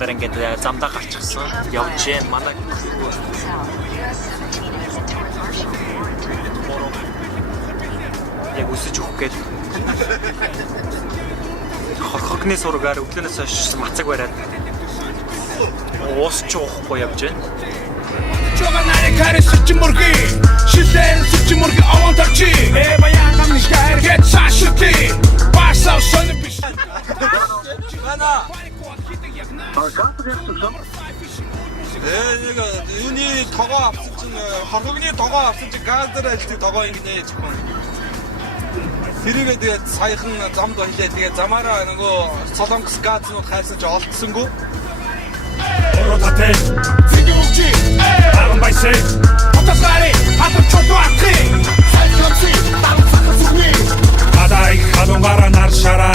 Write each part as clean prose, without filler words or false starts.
болохоор ингээд замдаа гарчихсан. Явж जैन манай яг үсэж өгөх гээд хогны сургаар өглөөнөөс хойш мацаг бариад уусч уухгүй явж байна. Чога нарыг харин сүчим мөргий шилэн сүчим мөргий аван тавчи баян гамниш гэргэт шашути башаа сони биш гана нэг юуны тогоо авсан чинь хорхогны тогоо авсан чинь газ дээр ажилладаг тогоо ингэнэ зөвхөн тэрийгээ тэгээд саяхан замд байлаа тэгээд замаараа нөгөө солонгос газнууд хайсан чинь олдсонгүй Ротатэ Фигурчи Аран байсэ Отасгари Атам чото атри Сайкламси Тавцаха сүгни Адай хадунгара нар шара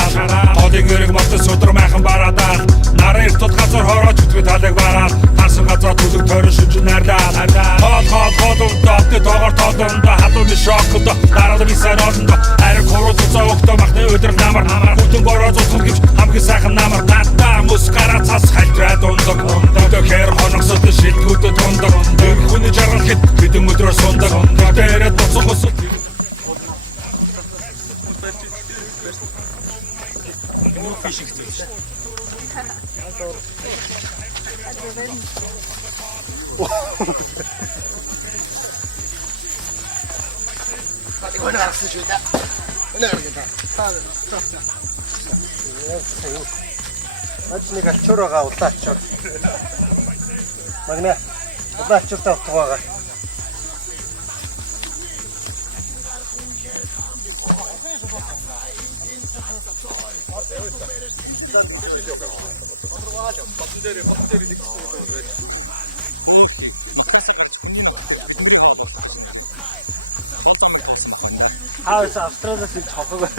Одын гэрэг мотос өдөр майхан барадаа Нарыг тот газар хорооч үтгэ талыг бараад Тарсан газар түлэг тойрон шүнжин найрдаа Хол ундаа тоогоор тоодондоо хадууны шоколдо Дараад бисаар олондоо Ариг хурууд уцаа өгтөө махны өдөр намар Хүтэн бороо зутгал гэвч хамгийн сайхан намар Надаа мус гараа цас хальтраад ундаг Дэхэр хоногсод шилтгүүдэд ундаг Хүний жаргал хэд бидэн өдрөөр сундаг Дээрээ дуцах усод Фишинг зүйл. 이거는 알았어 주다. 오늘 알겠다. Начника чурага утаачур. Магна. Утаачуртаа тугаага. Австралиас их хохог.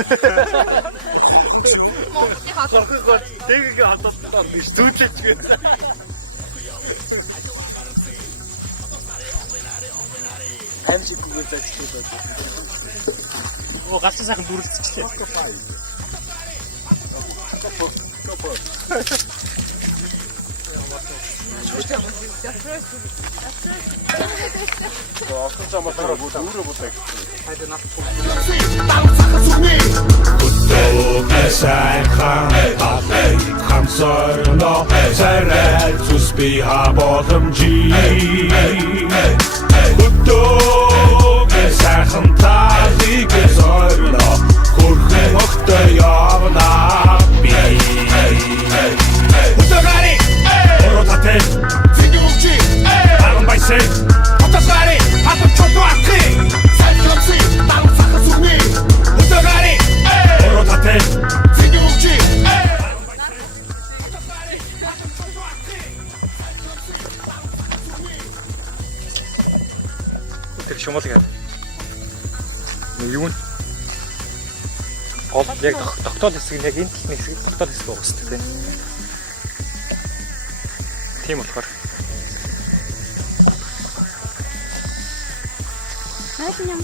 Хохог дэгийг хадгалсан биш зүудлээч гээ. Амжиггүй зачгүй. Оо галцсан сайхан дүрлцчихлээ. Сайхан хамсорно сарай зүсби хаболомжи Хөтөө сайхан талыг зорно хөрхөн огтой явна би Хөтөөгари Ротатэ Фигурчи Аран байсэ Отасгари Атам чото атри Сайкламси Тавцаха сүгни Хөтөөгари Ротатэ Фигурчи Тэр шумал гэдэг. Юу нь? Гол яг тогтоол хэсэг нь яг энэ техник хэсэг тогтоол хэсэг байгаа шүү дээ. Тийм болохоор. Хайсан юм.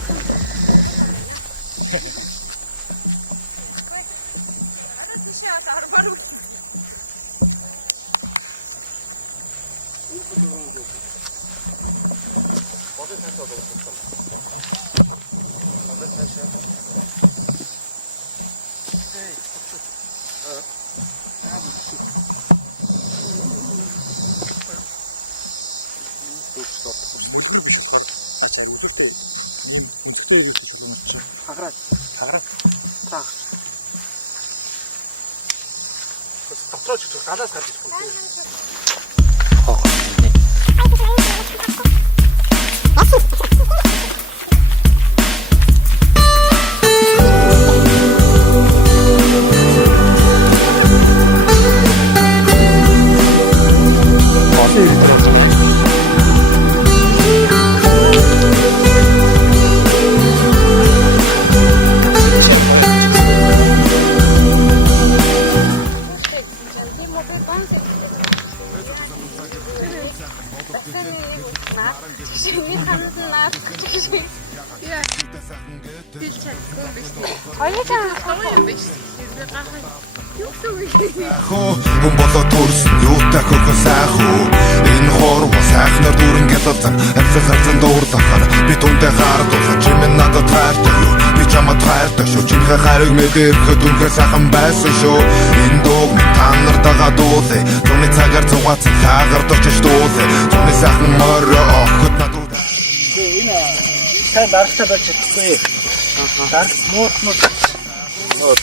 Хагараад. Таа. Дотроо ч галаас гарч ирэхгүй. Хоёулаа хамт юм биш. Хүн болоо төрсөн юутай хөрхөн сайхуу энэ хорвоо сайхнаар дүүрэн гэлэлцэн авсах харцан дуурлахаар би түндэ хаардуулах чимэн надад хайртай юу би чамд хайртай шүү чинхэ хайрыг мэдэрхэд үнхээр сайхан байсан шүү энэ дууг минь та нар дагаад дуулээ зуны цагаар цугаацсан хаагаар дурчиж дуулээ зуны сайхан мороо охот надад Энэ сайн дарахтаа байж чадахгүй. Дарах муутнууд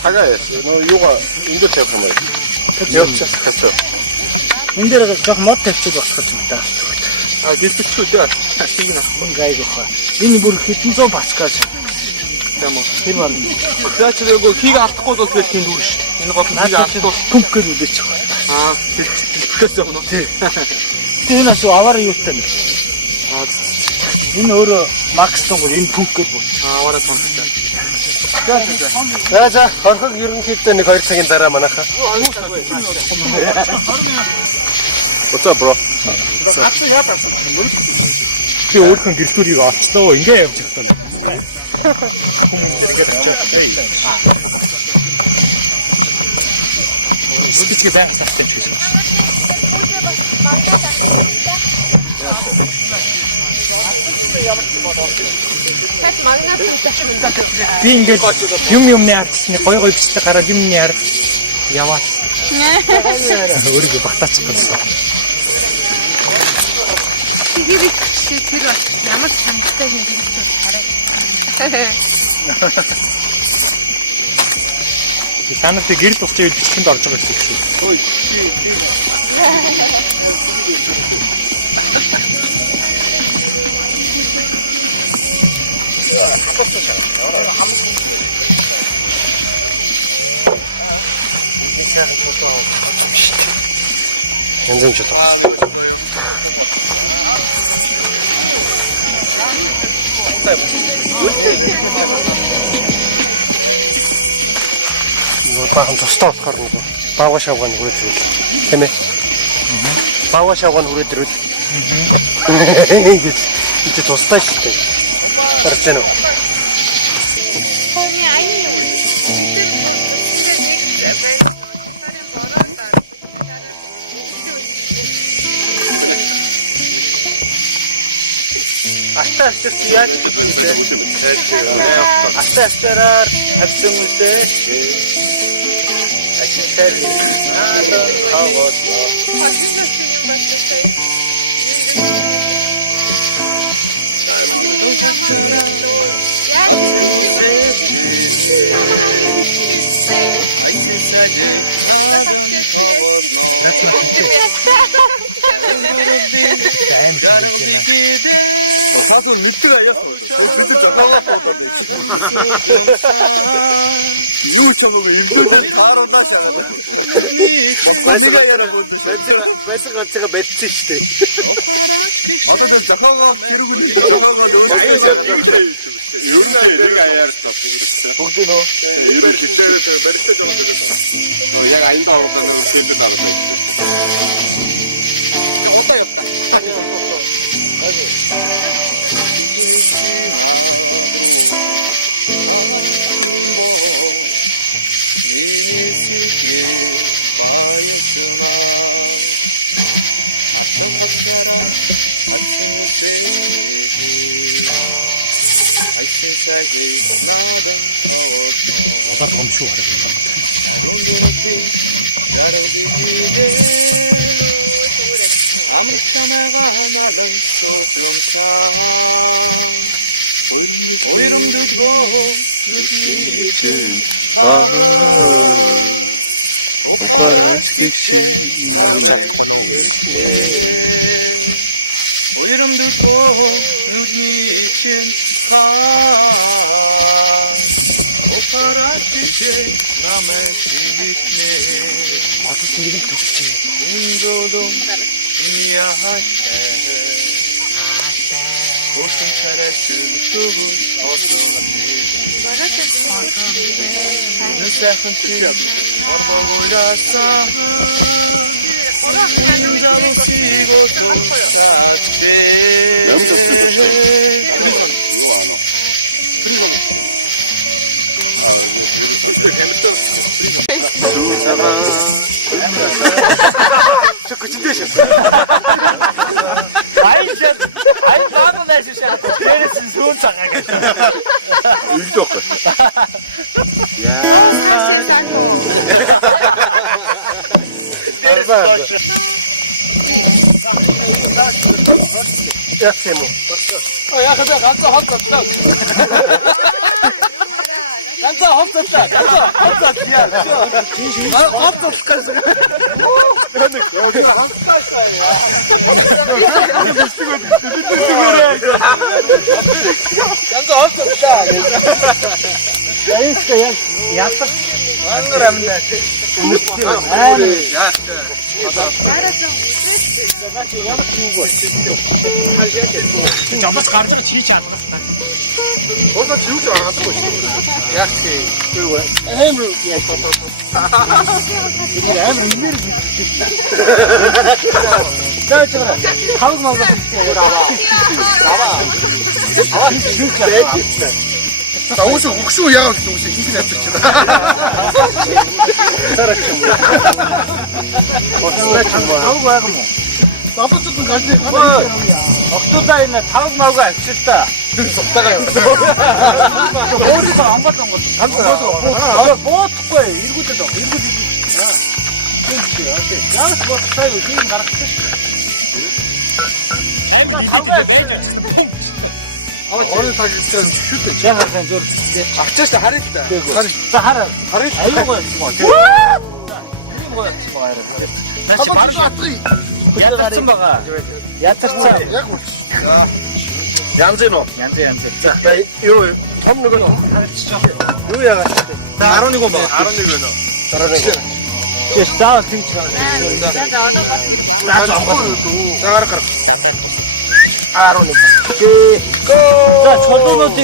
타가야. 너 요가 인도 제품 말. 역час 갔어. энэ дээр жоо мод тавьчих болох юм да. А дистрибьютор хийгнэ. Мөн гайгах. Энэ бүр хэдэн зуун бацкаж. Тийм үү. Тэр бол Тэачрээгүй хийг алдахгүй бол тэгэл тийм дүүр шүү. Энэ гол хийг алдахгүй түмхгэр үлээчих. аа хэлчихээс өгнө. Энэ нас аваар юутай нэг. Аа Энэ өөрөө макс тунгууд энэ түмхгэр бүр. аваараа сонсдог. 자, хорхог ерөнхийдөө нэг 2 цагийн дараа манайхаа. What's up, bro? Би өөрхөн гэлтүүрийг олцлоо. Ингээ явж байгаа. Спичгээ байнга татсан ч гэж. Би ингээд юмны ардчны гой бичлэг гараад юмны ард яваад. Өөрийгөө багтаачих гэсэн. Тэгээд тэр бол ямар чанартай юм гэж хараа. Та нарт гэрэл тугчаа бичлэгэнд орж байгаа гэсэн шүү. 연정 좋다. 이거 딱 한번 스톱 하는 거. 바와샤고 하는 우리 들을. 때문에. 바와샤고 하는 우리 들을. 이제 도스타 시대. 알았잖아. Астаа яаж гэдэг юм бэ? Астаараар тавьсан үедээ ажиглал надад хаваад 나도 밑을 알렸어. 밑을 잡아놨어. 이걸 잡으면 힘들다. 바로 다시 하거든. 말씀 자체가 매치시대. 나도 좀 잡아가 기르고 이런 내가 해야 했어. 혹시 너 이런 기체에서 메리트 좀 하거든. 얘가 아닌가 하고는 힘들다. 나도 엄청 오래 이름 듣고 눈이신 오파라티체 남의 시리네 아주 생기긴 좋지. 인도동 이야하세 보통 차례스 두분 어떤 눈사한 티력 얼버무렸어 두 저 그친 되셨어. 아이 나도 내 주셔. 그래서 좋은 상황이. 일도 없고. 야. 야, 세모. 야, 근데 간짜 헛었다. 간짜 헛었다. 간짜 헛었지야. 헛었까지. 간짜 헛었다. 약속. 안 그러면 돼. 야, 저번 감정 지지 않았다. 벌써 지우지 않았어. 약치. 그리고 해물 나 옷을 옥수 야가 옷을 인기나 뜯지나. 나도 조금 갈때 억도다 있는 타국마구가 없었다. 속다가요. 머리도 안 봤던 것도 봤어. 뭐 특거에 일구 때도 일구 야, 뭐 사이로 게임 가라. 내가 타국에 게임을. 어느 사실은 슈트. 제가 항상 저 악자시 하랬다. 하라. 이거 뭐야 지금? 이거 뭐야 지금? 다시 바로 야타츠마가 야타츠마. 얌전어. 얀제. 자, 나 이거 잡는 거는 요야가 아론이고 뭐 아론이고 잘하는 거. 제 스타일 등쳐. 진짜 얻어봤어. 나도 안 봤어. 나가라 가라. 아론이. 자, 저도 노틱.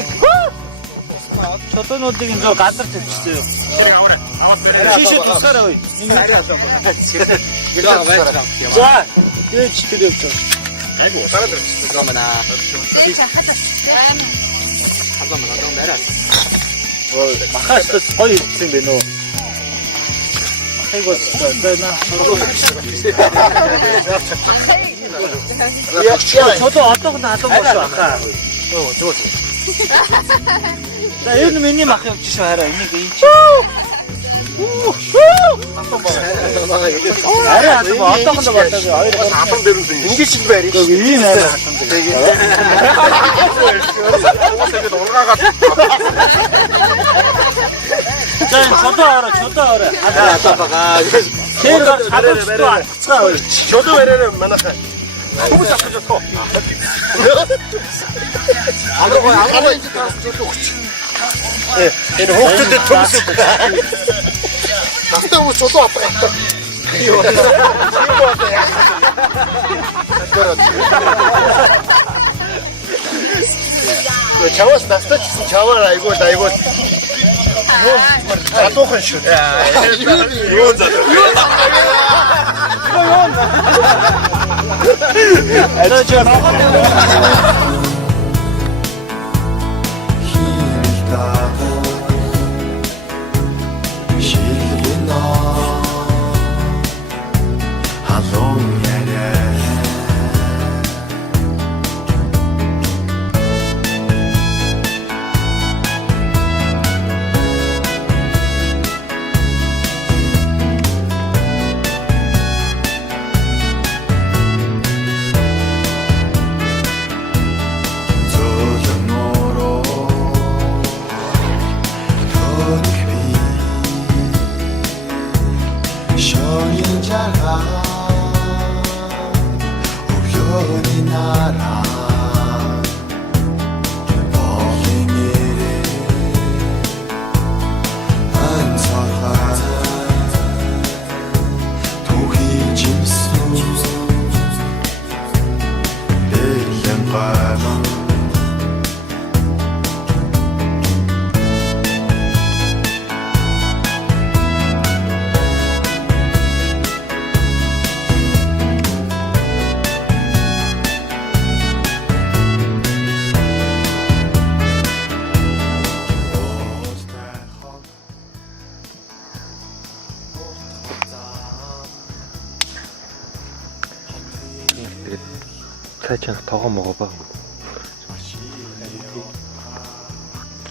저도 노틱인 저 간단히 주세요. 시시 두 사람. 자, 이거 지켜도 없죠. 아이고 사람들 잠깐만 내자 하자. 잠깐만 좀 내려. 막하스 거의 생배 너. 아이고, 야, 저도 어떤 거 아까. 저거. 자, 여기 맨님 막 주셔야 해. 이거 인치. 아래 아주 뭐 어떤 건도 봤다고. 아이고, 아픈 대로 인기 신배리. 여기 이네. 자, 저도 알아. 야, 따빠가. 걔가 자동차도 안 차. 저도 왜래는 만나서. 너무 잡혀졌어. 아무거 예, 얘는 혹든데 통수. 나도 저도 아빠가. 이거 잡았어. 나 스타치 잡아라. 이거 나 이거. 아, 또 컨슈. 야, 유언자. Цаачаа тоогоо могоо баг.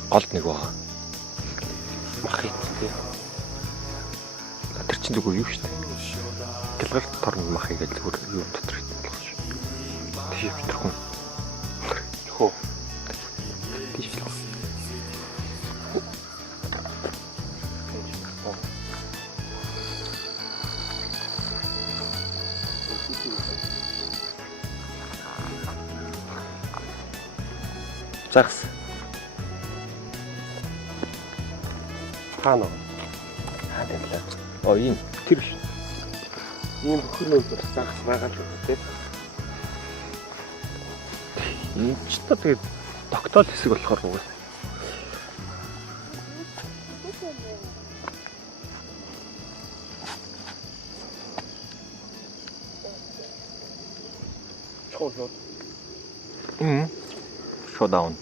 Голд нэг байгаа. Мах ийцтэй. Тэр чинь зүгээр юу шүү дээ. Гэлгэр торн мах игээл зүгээр юу дотор хийх болох шүү. Тийш битэрхэн. Хөө. Тийш л. Загс. Хаана? Хаана вэ? Энэ тэр биш. Ийм хөрнөөд загс байгаа л үү? Энэ ч тэгээд тогтоол хэсэг болохоор уу? Чоолоо. Showdown.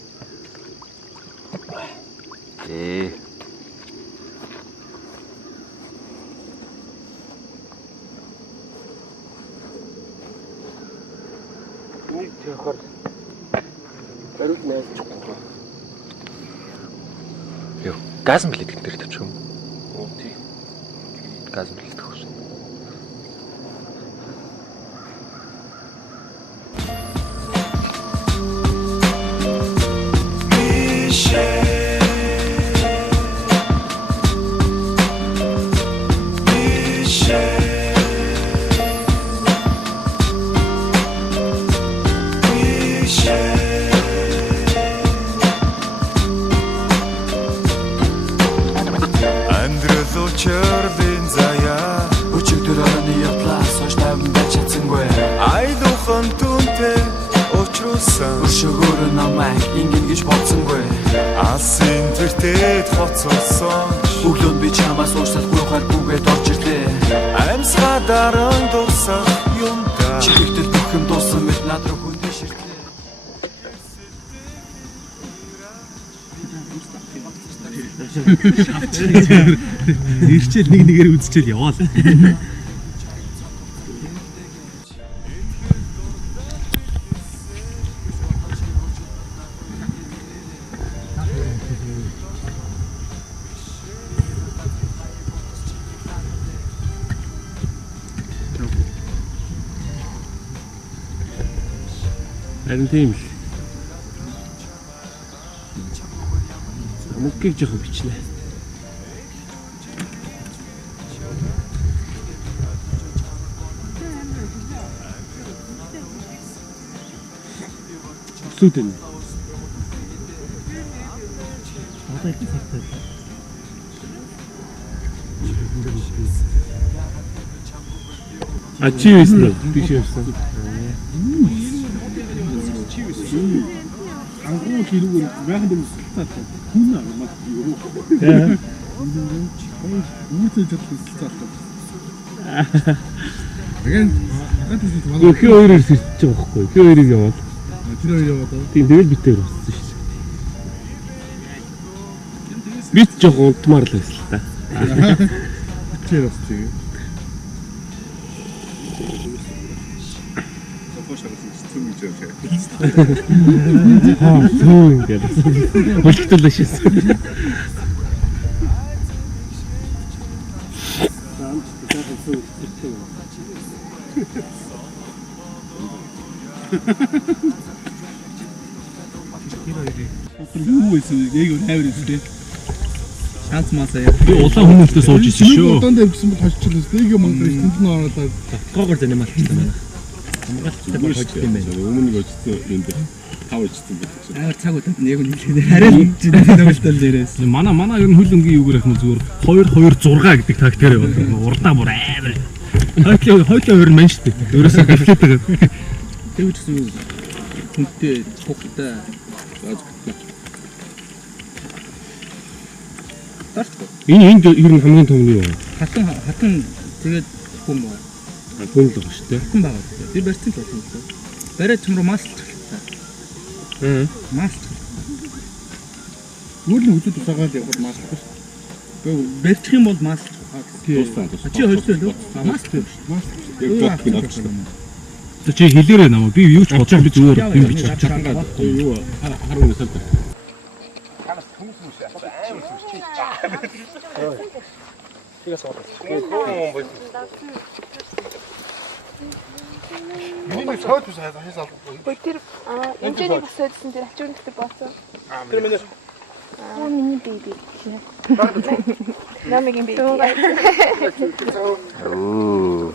Нэг тэрхэр баруун найз чухал. Юу, газ мэлээд тэр тавьчих юм. Оо тий. Газ мэлээд тахш. Өшөөгөр намайг ингэн гэж бодсонгүй. Алсын тэртет хоцолсон. Өглөө би чамаас уушлаад гуйхааргүйгээд орж ирлээ. Амьсгаа даран дуусах юм да. Чигтэл бүх юм дууссан мэт над руу хүндэж ширтлээ. Ирчээл нэг нэгээр үзчихэл яваал. Харин тийм л. Мөнгөийг жоохон бичнэ. Сүтэн. Одоо их цагтай. А чи виснэ? Биш явсан. Ангуу хийлүүгээр байхад юм цаатаа. Хүн аа юу. Яа. Үүтэй чадсан цаатаа. Тэгэн хи хоёроор сэрч байгаа байхгүй. Хи хоёрыг яваад. Тэр хоёр яваад. Тийм тэгэл битээр болсон шүү дээ. Бит жоох унтмаар л байсан л та. Тэр бас тийм. Зүү ингээд болтол шээс. Юу вэ? Яг хайр үстэй. Шанс масаа. Би улаан хүмүүстээ сууж ирсэн шүү. Удаан дээр гисэн бол хожчихлоо. Нэг юм ангар тэнд нь ороод гоогоор зэнэ малчсан байна. Хамгаалалттай бол хожчих юм байна. Өмнө нь очсон юм дээр тав очсон байдаг. Амар цаг удаад нэг нь хэлээ. Харин нөөлтөл дээрээс. Манай ер нь хөлөнгийн юугаар их зүгээр 2-2-6 гэдэг тактикээр яваад. Урдаа бүр амар. Хойлоо хоёр нь мань шүү дээ. Өөрөөсөө гэлээд байгаа. Тэгвэл гэсэн хүнтэй цогтой. Энэ ер нь хамгийн том нь юу вэ? Хатан тэгээд хүм байна. Хүн л байгаа шүү дээ. Хүн байгаа. Тэр барьсан ч болно шүү. Бариад ч юм руу маслч хэлээ. Маслч. Өөрийн хүчтэй тусаагаад явахад маслч шүү. Гэхдээ барьчих юм бол маслч. Чи хоёртой лөө? Маслч. Маслч. Яг бодох юм авчихсан. Чи хэлээрэй намаа. Би юу ч бодож би зүгээр юм бич чадчих. юу харуу насаад. Миний цоод ус хайсаа. Тэр эмчээний бас сойдсон тэр ачуун дээр бооцоо. Тэр миний миний беби. Намигийн беби. Оо.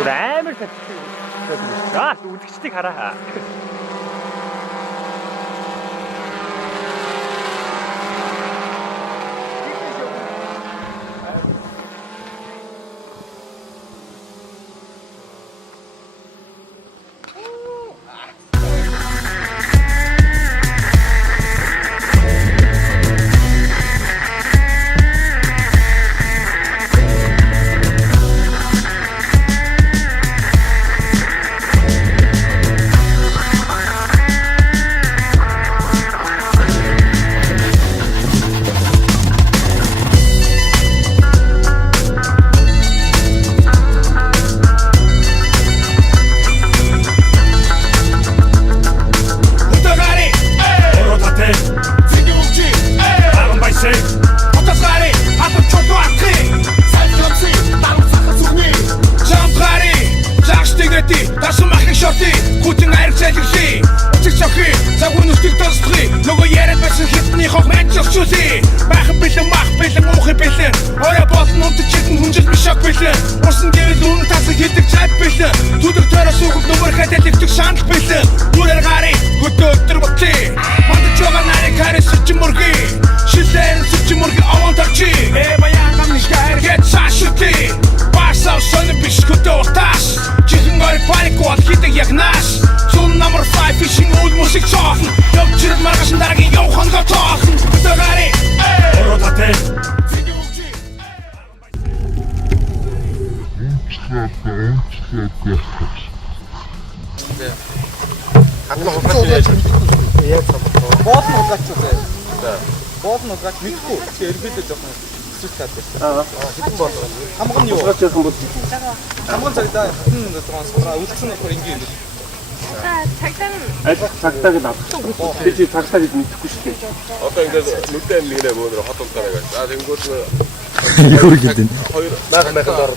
Бүр амар татчих. Аа, үдгчдийг хараа. Хамгаан цагдаа хатан ресторан үлдсэн нөхөр ингэ юм. Цагтааг нь авах. Би чи цагтааг мэдэхгүй шүү дээ. Одоо ингээд нүдэн нэгнээ мөөнөр хот утгаараа гэж. За тэнгууд Юу гэдэг нь? хоёр наахан дорд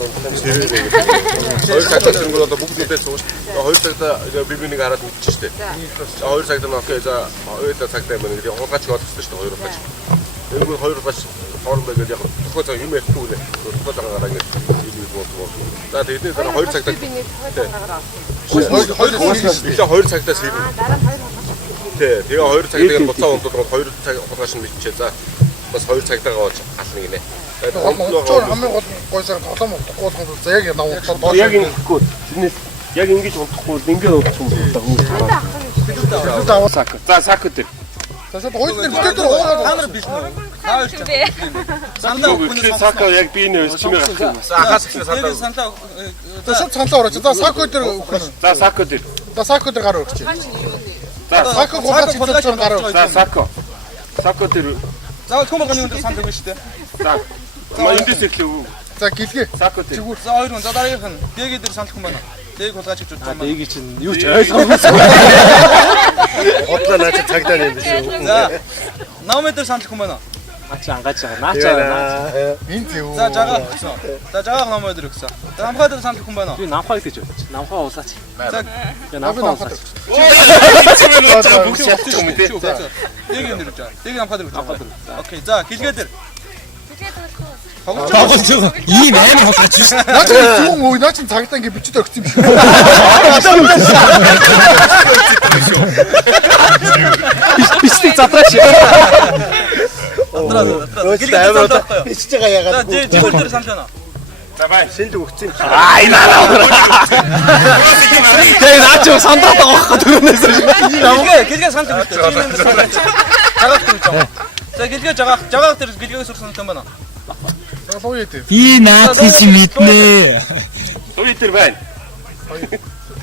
хоёр цагтаа тэнгууд одоо бүгд нүдээ сууж. Хоёр цагтаа би нэг хараад мэдчих шүү дээ. За хоёр цагтаа нь окей за хоёулаа цагтаа юм ингээд хулгайч олсон шүү дээ хоёр удаач. Тэнгууд хоёр удаач хоорондоо ингээд яг тохоо цаг юм ярьхгүй нэ. Тохоо цагаараа ингээд за тэгээд дараа хоёр цагтаа хоёр цагтаас ирнэ. Тэгээ хоёр цагтаа нь буцаа унтуулгаад хоёр цаг хулгайч нь мэдчихээ. За бас хоёр цагтаагаа олж ална гинэ. Чор хамгийн гол гойсоор толом утахгүй болох за яг наваа. Яг ингэхгүй. Тэрнээс яг ингэж унтахгүй ингээд унтчих юм байна. За сак дээр. Тэсэд хоёул нэр дээр уураад Та нар бэлэн. Та хоёр ч. Сандаа үгүй сака яг би нэ чимээ гарах. За хаас ихний Тэгээд сандаа. сандаа тэсэд цанлаа орооч. За сако дээр. За сака дээр. За сако дээр гар өргөч. За сако гооч гар өргөч. За сака. Сака дээр. заавал хүмүүрийн өндөр санд өгнө шүү дээ. За. Маа эндээс ирлээ. За гэлгээ. Сака дээр. За хоёр хүн. За дараагийнх нь дээг дээр санд хүн байна. Дээг хулгайч гэж бодож байна. Дээг чинь юу ч ойлгоогүй. Хотлоо наач цагдаа юм биш үү? За. Намын дээр санд хүн байна. Наач ангааж байгаа. Наачаа. Энд зэв. За жагаа өгсөн. За жагааг намын дээр өгсөн. За намхай дээр санд хүн байна. Би намхаа гэж бодож. Намхаа уусаач. За намхаа уусаач. Бүгд шалтгаан юм тий. дээг энэ дээр өгч. Дээг намхай дээр өгч. Окей. За гэлгээ дээр. Гэлгээ дээр. ийм амар хатгач шүү. 나 지금 뭐, 나 지금 자기 딴게 미치다 그쯤. Бичдэг задраач. 진짜가 야가. 지금 삼잖아. Аа энэ аа. Тэгээ наач сандаад байгаа байхгүй түрүүнээс. гэлгээ санаж байна. Жагаах гэж байна. За гэлгээ жагаах тэр гэлгээ сурсан юм байна. Би наач гэж мэднэ. Үй тэр байна.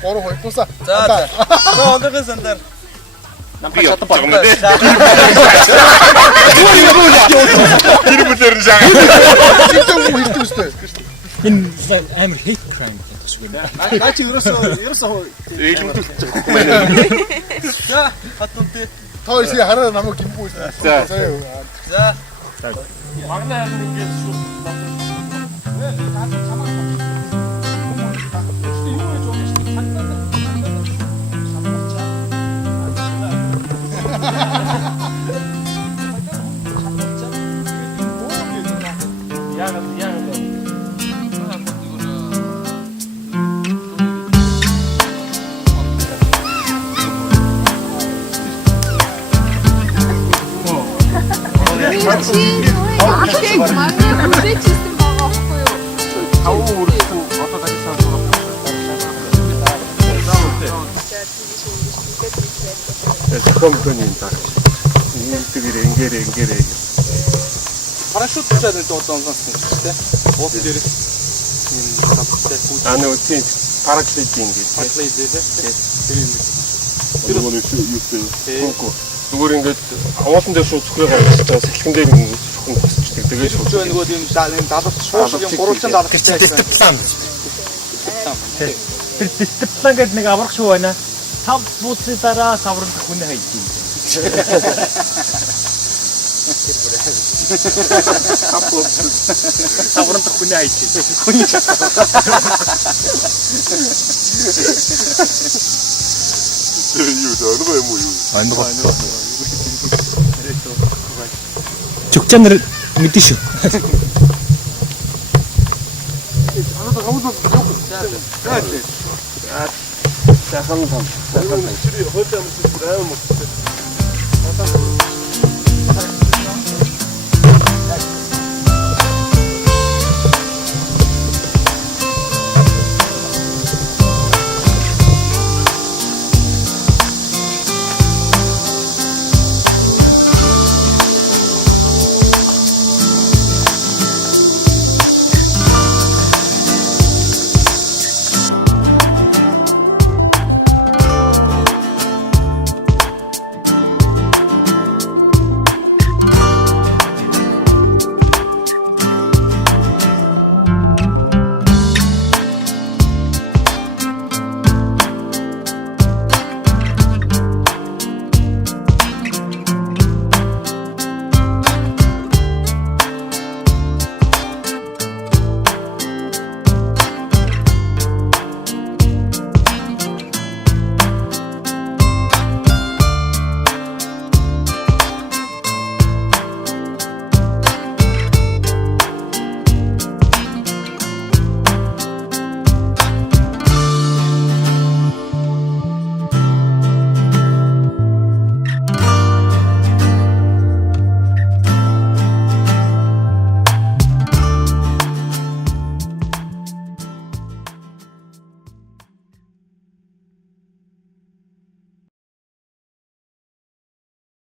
바로 호이토사. За. 어떻게 산다. Би чадсан байна. Тэр бүлэр нь жаа. 진짜 뭐 히트스тэй. Энэ амар hate crime гэдэг шиг байна. 나 지금 이랬어. Ээлмдүүлж байгаа юм. 자, 갔던데. 더 이제 하나 남은 김보 있어. 자. 자. 앞에 망에 부딪히는 거가 없고요. парашют 쳐야 될 때 어떤 선수 때? 어떻게 Аны үтийн параклит ингэ. Зүгээр ингээд аваалан дээр шууд цөхрөө гаргаж сэлхэн дээр ингээд цөхөн тасчдаг. Тэгээд шууд нөгөө юм далавч шууд юм 300 далавч Дисциплин. Тэр дисциплин гэдэг нэг аврах шүү байна. 5 бууцны дараа саврах хүн хайчих. Саврах хүн хайчих. Хүний 안 봤어. 죽전을 믿으시오. сайхан том.